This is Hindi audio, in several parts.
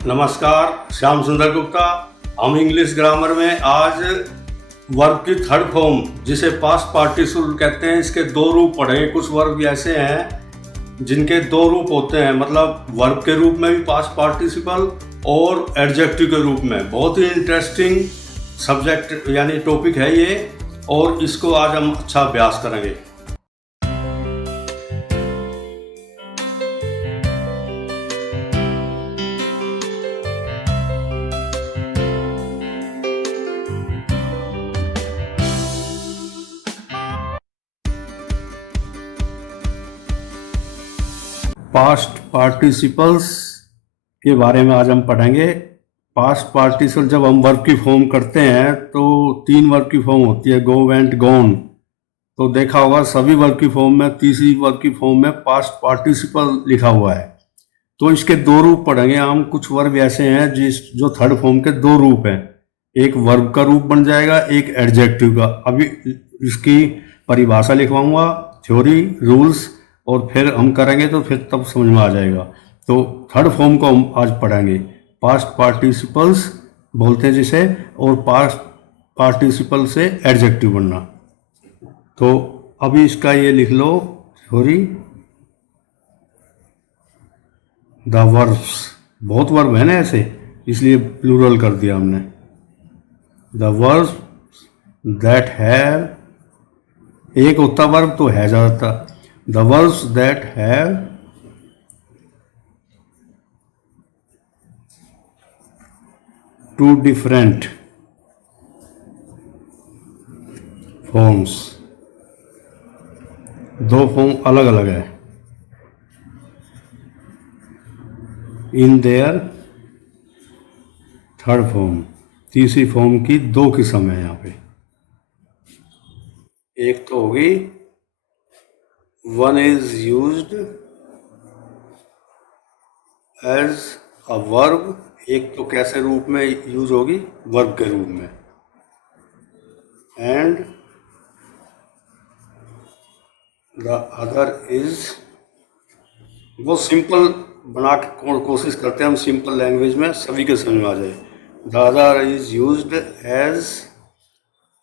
नमस्कार, श्याम सुंदर गुप्ता। हम इंग्लिश ग्रामर में आज वर्ब की थर्ड फॉर्म जिसे पास्ट पार्टिसिपल कहते हैं, इसके दो रूप पढ़ेंगे। कुछ वर्ब ऐसे हैं जिनके दो रूप होते हैं, मतलब वर्ब के रूप में भी पास्ट पार्टिसिपल और एडजेक्टिव के रूप में। बहुत ही इंटरेस्टिंग सब्जेक्ट यानी टॉपिक है ये, और इसको आज हम अच्छा अभ्यास करेंगे। पास्ट पार्टिसिपल्स के बारे में आज हम पढ़ेंगे। पास्ट पार्टिसिपल जब हम वर्ब की फॉर्म करते हैं तो तीन वर्ब की फॉर्म होती है, गो, वेंट, गॉन। तो देखा होगा सभी वर्ब की फॉर्म में तीसरी वर्ब की फॉर्म में पास्ट पार्टिसिपल लिखा हुआ है। तो इसके दो रूप पढ़ेंगे हम। कुछ वर्ब ऐसे हैं जो थर्ड फॉर्म के दो रूप हैं, एक वर्ब का रूप बन जाएगा, एक एडजेक्टिव का। अभी इसकी परिभाषा लिखवाऊंगा, थ्योरी, रूल्स, और फिर हम करेंगे तो फिर तब समझ में आ जाएगा। तो थर्ड फॉर्म को हम आज पढ़ेंगे। पास्ट पार्टिसिपल्स बोलते हैं जिसे, और पास्ट पार्टिसिपल से एडजेक्टिव बनना। तो अभी इसका ये लिख लो, थ्योरी। द वर्ब्स, बहुत वर्ब है ना ऐसे, इसलिए प्लूरल कर दिया हमने। द वर्ब्स दैट हैव, एक होता वर्ब तो है ज़्यादातर। The verbs that have two different forms, दो फॉर्म अलग अलग है, in their थर्ड फॉर्म, तीसरी फॉर्म की दो किस्म है यहाँ पे। एक तो होगी one is used as a verb, एक तो कैसे रूप में यूज होगी, वर्ब के रूप में। एंड द अदर इज, वो सिंपल बना के कोशिश करते हैं हम, सिंपल लैंग्वेज में सभी के समझ में आ जाए। The other is used as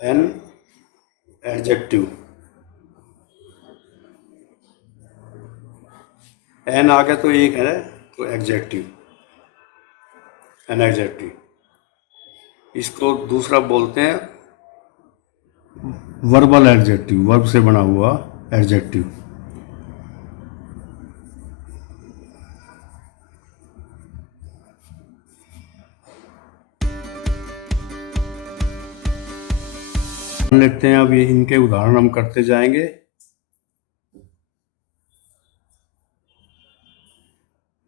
an adjective. An आ गया तो एक है तो एडजेक्टिव, एन एडजेक्टिव। इसको दूसरा बोलते हैं वर्बल एडजेक्टिव, वर्ब से बना हुआ एडजेक्टिव। लेते हैं अब ये, इनके उदाहरण हम करते जाएंगे।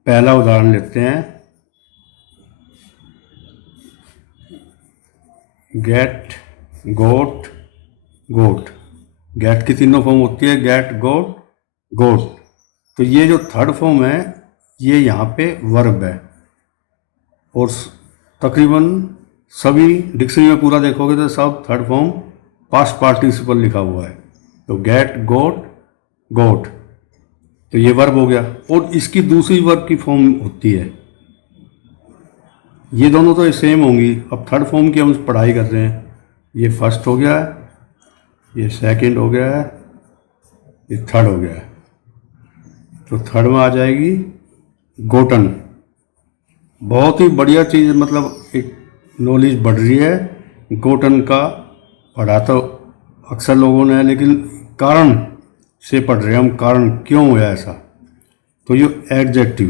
पहला उदाहरण लेते हैं, गेट, गोट, गोट। गेट की तीनों फॉर्म होती है, गेट, गोट, गोट। तो ये जो थर्ड फॉर्म है ये यहाँ पे वर्ब है, और तकरीबन सभी डिक्शनरी में पूरा देखोगे तो सब थर्ड फॉर्म पास्ट पार्टिसिपल लिखा हुआ है। तो गेट, गोट, गोट, तो ये वर्ब हो गया। और इसकी दूसरी वर्ब की फॉर्म होती है, ये दोनों तो सेम होंगी। अब थर्ड फॉर्म की हम पढ़ाई कर रहे हैं। ये फर्स्ट हो गया है, ये सेकंड हो गया है, ये थर्ड हो गया है। तो थर्ड में आ जाएगी गोटन। बहुत ही बढ़िया चीज़, मतलब एक नॉलेज बढ़ रही है। गोटन का पढ़ा तो अक्सर लोगों ने, लेकिन कारण से पढ़ रहे हैं हम, कारण क्यों हुआ ऐसा। तो ये एडजेक्टिव,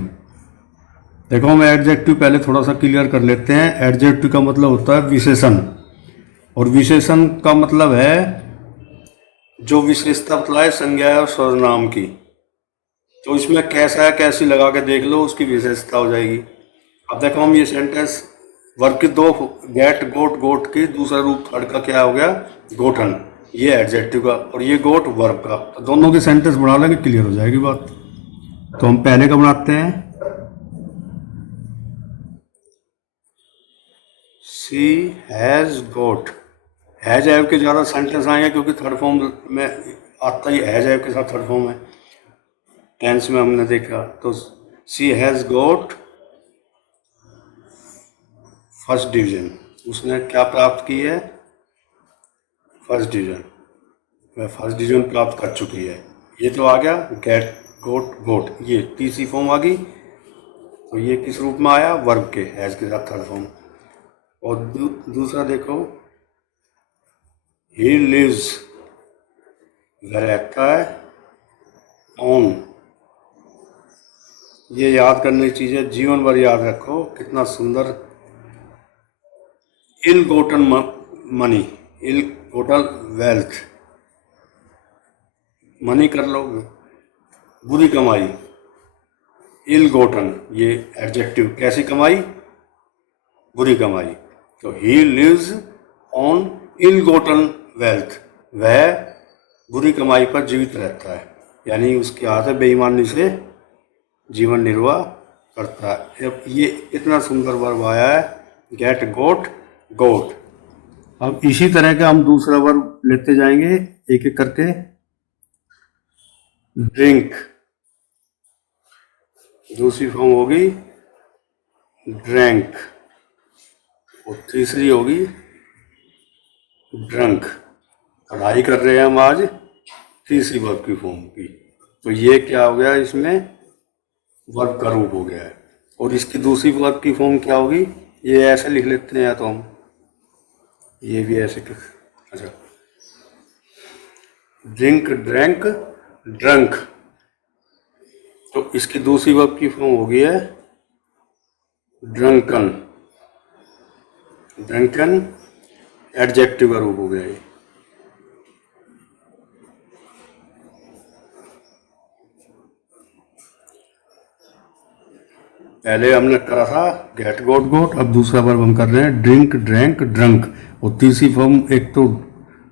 देखो हम एडजेक्टिव पहले थोड़ा सा क्लियर कर लेते हैं। एडजेक्टिव का मतलब होता है विशेषण, और विशेषण का मतलब है जो विशेषता बतलाए संज्ञा और सर्वनाम की। तो इसमें कैसा है, कैसी लगा के देख लो, उसकी विशेषता हो जाएगी। अब देखो हम ये सेंटेंस, वर्ब की दो, गेट, गोट, गोट की दूसरा रूप थर्ड का क्या हो गया, गोटन। ये एडजेक्टिव का, और ये गोट वर्ब का। तो दोनों के सेंटेंस बना लेंगे, क्लियर हो जाएगी बात। तो हम पहले का बनाते हैं, she has got. Has have के ज़्यादा सेंटेंस आएंगे क्योंकि थर्ड फॉर्म में आता ही हैज हैव के साथ थर्ड फॉर्म है, टेंस में हमने देखा। तो she has got first division, उसने क्या प्राप्त की है? First division. वह फर्स्ट डिवीजन प्राप्त कर चुकी है। ये तो आ गया गेट, गोट, गोट, ये तीसरी फॉर्म आ गई। तो ये किस रूप में आया? वर्ब के, हैज के साथ थर्ड फॉर्म। और दूसरा देखो, ही लिव्स, वह रहता है ऑन। ये याद करने की चीज़ है, जीवन भर याद रखो, कितना सुंदर। इल गोटन मनी, इल गोटन वेल्थ, मनी कर लो, बुरी कमाई। इल गोटन, ये एडजेक्टिव, कैसी कमाई? बुरी कमाई। तो he lives on ill gotten wealth, वह बुरी कमाई पर जीवित रहता है, यानी उसकी आदत बेईमानी से जीवन निर्वाह करता है। अब ये इतना सुंदर वर्ब आया है, गेट, गोट, गोट। अब इसी तरह का हम दूसरा वर्ब लेते जाएंगे एक एक करके। ड्रिंक, दूसरी फॉर्म होगी ड्रैंक, और तीसरी होगी ड्रंक। पढ़ाई कर रहे हैं हम आज तीसरी वर्ब की फॉर्म की। तो ये क्या हो गया? इसमें वर्ब का रूप हो गया है। और इसकी दूसरी वर्ब की फॉर्म क्या होगी? ये ऐसे लिख लेते हैं, तो हम ये भी ऐसे अच्छा, ड्रिंक, ड्रैंक, ड्रंक। तो इसकी दूसरी वर्ब की फॉर्म हो गई है ड्रंकन। ड्रंकन एडजेक्टिव का रूप हो गया ये। पहले हमने करा था गेट, गोट, गोट। अब दूसरा वर्ब हम कर रहे हैं ड्रिंक, ड्रैंक, ड्रंक। और तीसरी फॉर्म एक तो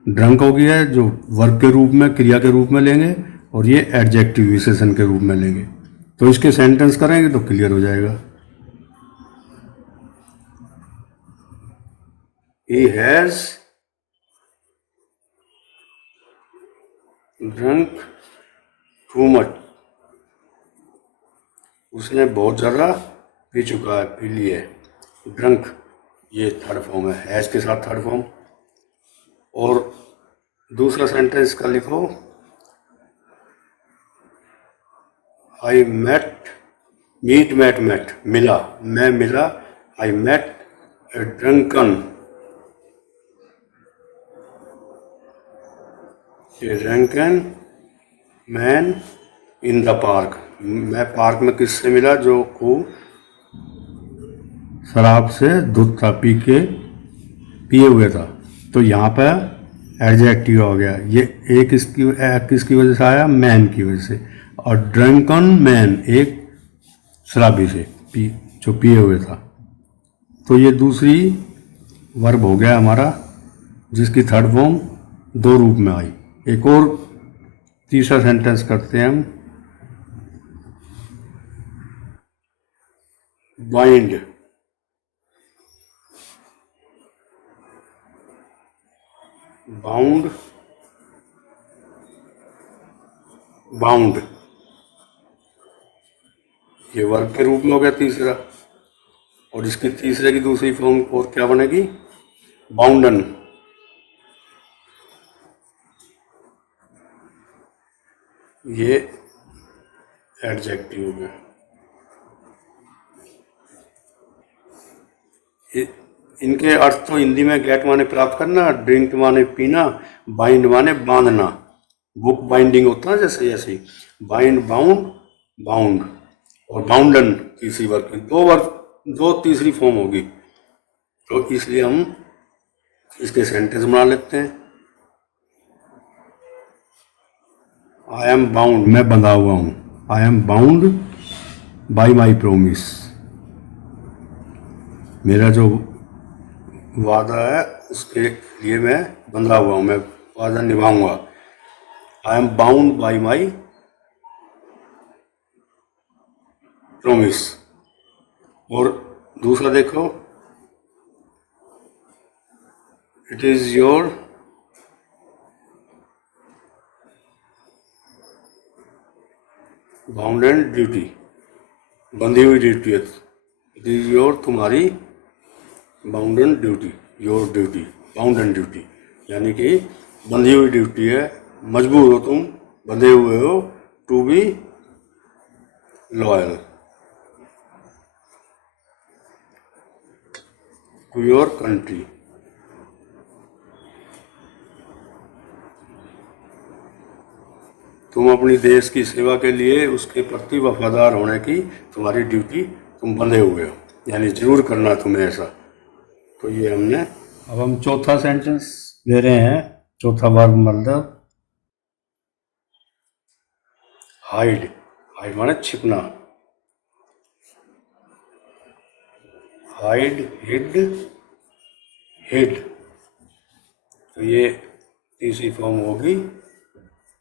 ड्रंक हो गया है, जो वर्ब के रूप में, क्रिया के रूप में लेंगे, और ये एडजेक्टिव, विशेषण के रूप में लेंगे। तो इसके सेंटेंस करेंगे तो क्लियर हो जाएगा। He has drunk too much, उसने बहुत ज़्यादा पी चुका है, पी ली है। ड्रंक, ये थर्ड फॉर्म है, हैज़ के साथ थर्ड फॉर्म। और दूसरा सेंटेंस का लिखो, I met, meet, met, met, मिला, मैं मिला। I met a drunken, a drunken man in the park. मैं पार्क में किससे मिला? जो खूब शराब से दूध था, पिए हुए था। तो यहाँ पर एडजेक्टिव हो गया। ये एक किसकी वजह से आया? मैन की वजह से। और ड्रंकन मैन, एक शराबी से, जो पिए हुए था। तो ये दूसरी वर्ब हो गया हमारा, जिसकी थर्ड फॉर्म दो रूप में आई। एक और तीसरा सेंटेंस करते हैं हम, बाइंड, बाउंड, बाउंड, ये वर्ब के रूप में हो गया तीसरा। और इसकी तीसरे की दूसरी फॉर्म और क्या बनेगी? बाउंडन। ये एडजेक्टिव हो गया। इनके अर्थ तो हिंदी में गेट माने प्राप्त करना, ड्रिंक माने पीना, बाइंड माने बांधना। बुक बाइंडिंग होता है जैसे, ऐसे बाइंड, बाउंड, बाउंड। और बाउंडन तीसरी वर्ग की, दो तीसरी फॉर्म होगी। तो इसलिए हम इसके सेंटेंस बना लेते हैं। आई एम बाउंड, मैं बंधा हुआ हूँ। आई am bound by my promise, मेरा जो वादा है उसके लिए मैं बंधा हुआ हूँ, मैं वादा निभाऊंगा। I am bound by my promise. और दूसरा देखो, it is your bound and duty, बंधी हुई ड्यूटी है। इट इज योर, तुम्हारी bounden duty, your duty, bounden duty, यानी कि बंधी हुई ड्यूटी है, मजबूर हो तुम, बंधे हुए हो, to be loyal to your country. तुम अपनी देश की सेवा के लिए उसके प्रति वफादार होने की तुम्हारी ड्यूटी, तुम बंधे हुए हो, यानी जरूर करना तुम्हें ऐसा। तो ये हमने, अब हम चौथा सेंटेंस ले रहे हैं, चौथा वर्ब मतलब हाइड। हाइड माने छिपना, हाइड, हिड, हिड। तो ये तीसरी फॉर्म होगी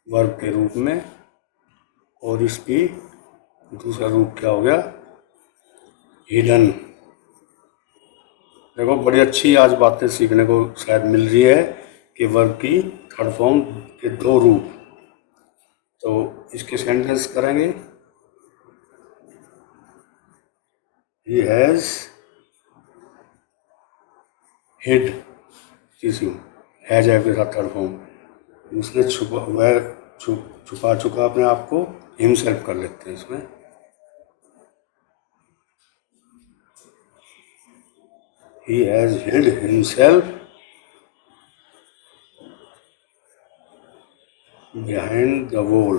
वर्ब के रूप में, और इसकी दूसरा रूप क्या हो गया, हिडन। देखो बड़ी अच्छी आज बातें सीखने को शायद मिल रही है कि वर्ब की थर्ड फॉर्म के दो रूप। तो इसके सेंटेंस करेंगे, ही हैज हिड, किसी हैज है के साथ थर्ड फॉर्म, उसने छुपा, वह छुपा चुका अपने आप को, हिमसेल्फ कर लेते हैं इसमें। He has hid himself behind the wall.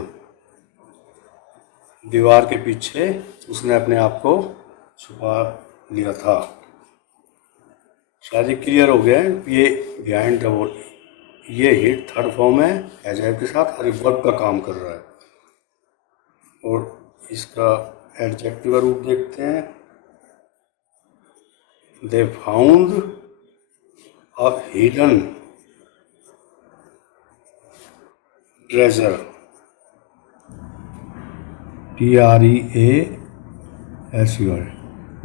दीवार के पीछे उसने अपने आप को छुपा लिया था। शायद क्लियर हो गया है ये बिहाइंड द वॉल, ये हिट थर्ड फॉर्म है, एज के साथ हर एक वर्ब का काम कर रहा है। और इसका एडजेक्टिव रूप देखते हैं, they found a hidden treasure, TREASUR,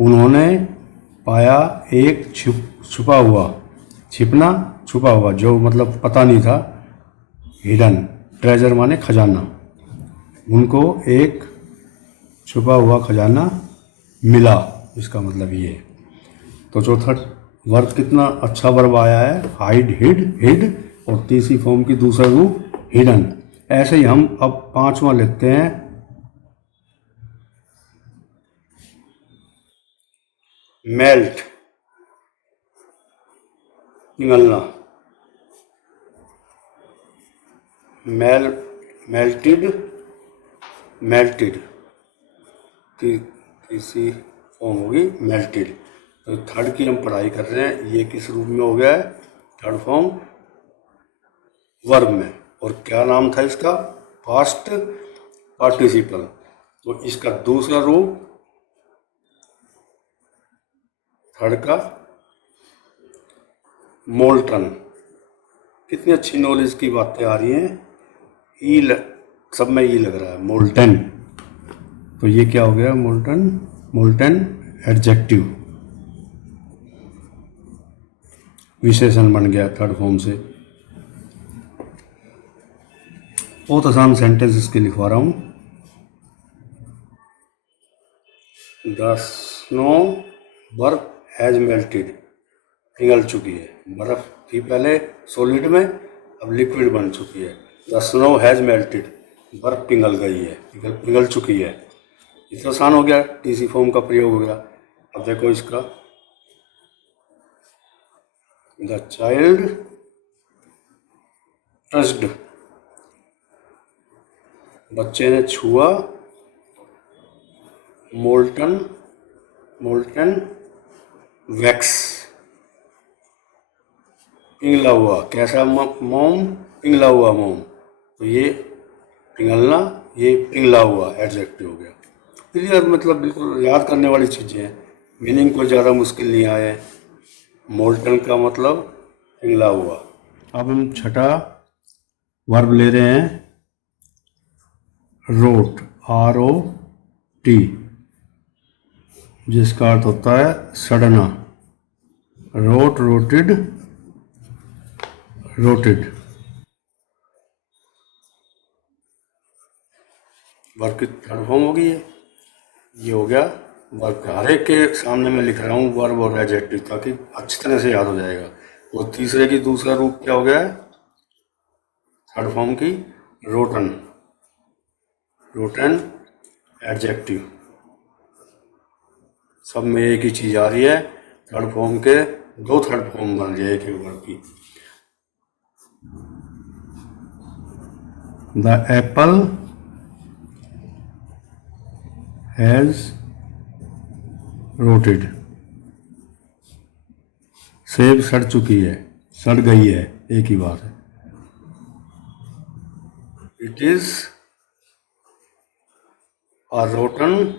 उन्होंने पाया एक छुपा हुआ, छिपना छुपा हुआ, जो मतलब पता नहीं था, हिडन, ट्रेजर माने खजाना, उनको एक छुपा हुआ खजाना मिला, इसका मतलब ये। तो चौथा वर्ब कितना अच्छा वर्ब आया है, हाइड, हिड, हिड, और तीसरी फॉर्म की दूसरा रूप हिडन। ऐसे ही हम अब पांचवा लिखते हैं, मेल्ट, पिघलना, मेल्टेड, मेल्टेड, तीसरी फॉर्म होगी मेल्टेड। तो थर्ड की हम पढ़ाई कर रहे हैं, ये किस रूप में हो गया है, थर्ड फॉर्म वर्ब में, और क्या नाम था इसका, पास्ट पार्टिसिपल। तो इसका दूसरा रूप थर्ड का मोल्टन। कितनी अच्छी नॉलेज की बातें आ रही हैं, सब में ई लग रहा है, मोल्टन। तो ये क्या हो गया, मोल्टन, मोल्टन एडजेक्टिव, विशेषण बन गया थर्ड फॉर्म से। बहुत आसान सेंटेंस इसके लिखवा रहा हूँ, द स्नो बर्फ हैज मेल्टेड, पिघल चुकी है, बर्फ थी पहले सॉलिड में, अब लिक्विड बन चुकी है। द स्नो हैज मेल्टेड, बर्फ पिघल गई है, पिघल चुकी है। इतना आसान हो गया, टीसी फॉर्म का प्रयोग हो गया। अब देखो इसका, द चाइल्ड टच्ड, बच्चे ने छुआ, मोल्टन, मोल्टन वैक्स, पिघला हुआ, कैसा मोम, पिघला हुआ मोम। तो ये पिघलना, ये पिघला हुआ एडजेक्टिव हो गया। क्लियर, मतलब बिल्कुल याद करने वाली चीज़ें हैं, मीनिंग कोई ज़्यादा मुश्किल नहीं आए। मोल्टन का मतलब पिघला हुआ। अब हम छठा वर्ब ले रहे हैं, रोट, ROT, जिसका अर्थ होता है सड़ना, रोट, रोटेड, रोटेड। वर्ब की थर्ड फॉर्म होगी ये हो गया वर्ब का हर एक के सामने मैं लिख रहा हूँ वर्ब और एडजेक्टिव, ताकि अच्छी तरह से याद हो जाएगा। और तीसरे की दूसरा रूप क्या हो गया है, थर्ड फॉर्म की रोटन, रोटन एडजेक्टिव। सब में एक ही चीज़ आ रही है, थर्ड फॉर्म के दो थर्ड फॉर्म बन गए एक एक वर्ब की। द एप्पल हैज रोटेड, सेब सड़ चुकी है, सड़ गई है, एक ही बात है। It is a rotten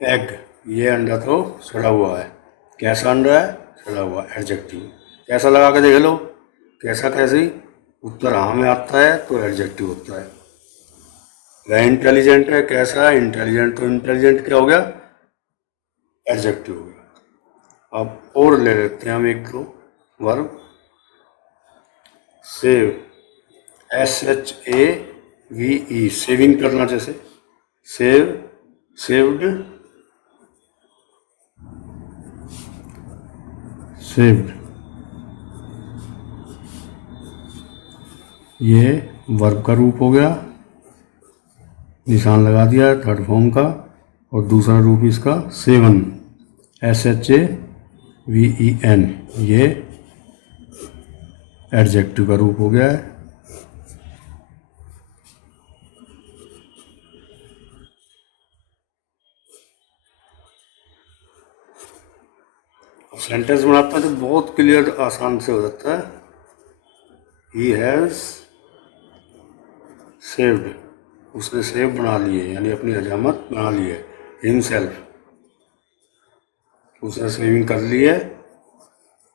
egg, ये अंडा तो सड़ा हुआ है। कैसा अंडा है, सड़ा हुआ, एडजेक्टिव। कैसा लगा के देख लो, कैसा कैसी, उत्तर हाँ में आता है तो एडजेक्टिव होता है। वह इंटेलिजेंट है, कैसा है, इंटेलिजेंट, तो इंटेलिजेंट क्या हो गया, एडजेक्टिव हो गया। अब और ले लेते हैं हम एक दो वर्ब। सेव, SHAVE, सेविंग करना, जैसे सेव, सेव्ड, सेव्ड, ये वर्ब का रूप हो गया, निशान लगा दिया थर्ड फॉर्म का। और दूसरा रूप इसका सेवन, SHAVEN, ये एडजेक्टिव का रूप हो गया है। अब सेंटेंस बनाते हैं तो बहुत क्लियर आसान से हो जाता है। ही हैज़ सेव्ड, उसने सेव बना लिए, यानी अपनी हजामत बना ली है। हिमसेल्फ, उसने सेविंग कर ली है,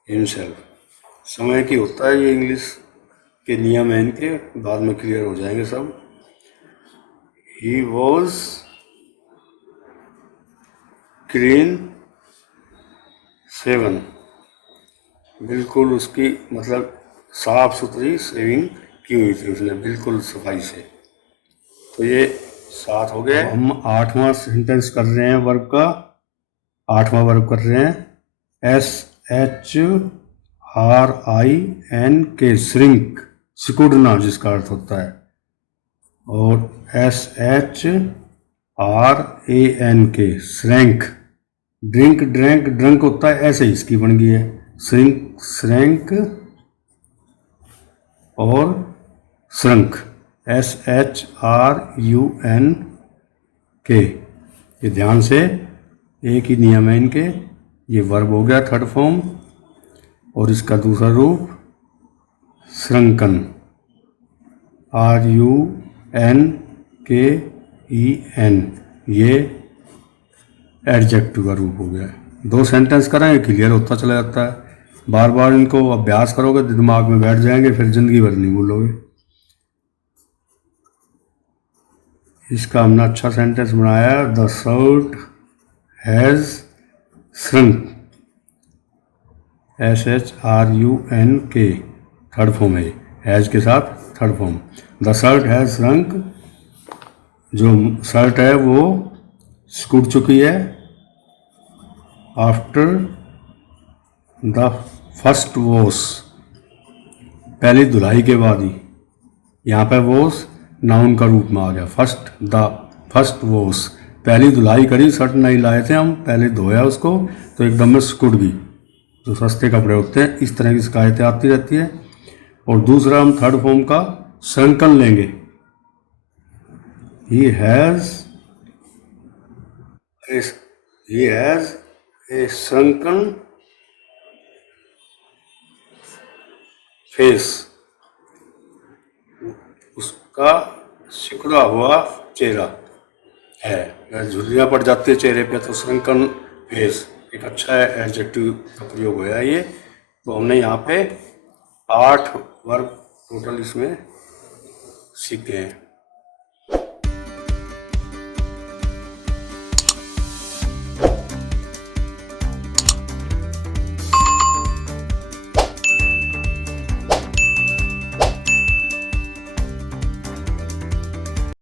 हिमसेल्फ। समय की होता है ये, इंग्लिश के नियम है इनके, बाद में क्लियर हो जाएंगे सब। ही वॉज क्लीन सेवन, बिल्कुल उसकी मतलब साफ सुथरी सेविंग की हुई थी उसने, बिल्कुल सफाई से। तो ये 7 हो गए। हम 8वां सेंटेंस कर रहे हैं वर्ब का, 8वां वर्ब कर रहे हैं। SHRINK, श्रिंक, सिकुड़ना जिसका अर्थ होता है। और SHRANK, shrank, drink, drank, drunk होता है, ऐसे ही इसकी बन गई है, श्रिंक, श्रैंक और श्रंक, SHRUNK। ये ध्यान से, एक ही नियम है इनके। ये वर्ब हो गया थर्ड फॉर्म, और इसका दूसरा रूप श्रंकन, RUNKEN, ये एडजेक्टिव का रूप हो गया। 2 सेंटेंस करेंगे, क्लियर होता चला जाता है। बार बार इनको अभ्यास करोगे तो दिमाग में बैठ जाएंगे, फिर जिंदगी भर नहीं भूलोगे। इसका हमने अच्छा सेंटेंस बनाया, the shirt has shrunk, SHRUNK, third form है, हैज़ के साथ third form. The shirt has shrunk, जो शर्ट है वो सिकुड़ चुकी है, आफ्टर द फर्स्ट वॉश, पहली धुलाई के बाद ही। यहाँ पे वॉश नाउन का रूप में आ गया, फर्स्ट वॉश, पहली धुलाई करी, शर्ट नहीं लाए थे हम, पहले धोया उसको तो एकदम में सिकुड़ गई। जो सस्ते कपड़े होते हैं, इस तरह की शिकायतें आती रहती है। और दूसरा हम थर्ड फॉर्म का श्रंकन लेंगे। ही हैज़ ए श्रंकन फेस, उसका सिकुड़ा हुआ चेहरा है, झुर्रियाँ पड़ जाती है चेहरे पे, तो श्रंकन फेस एक अच्छा एडजेक्टिव का प्रयोग हुआ है ये। तो हमने यहाँ पे 8 वर्ब टोटल इसमें सीखे हैं।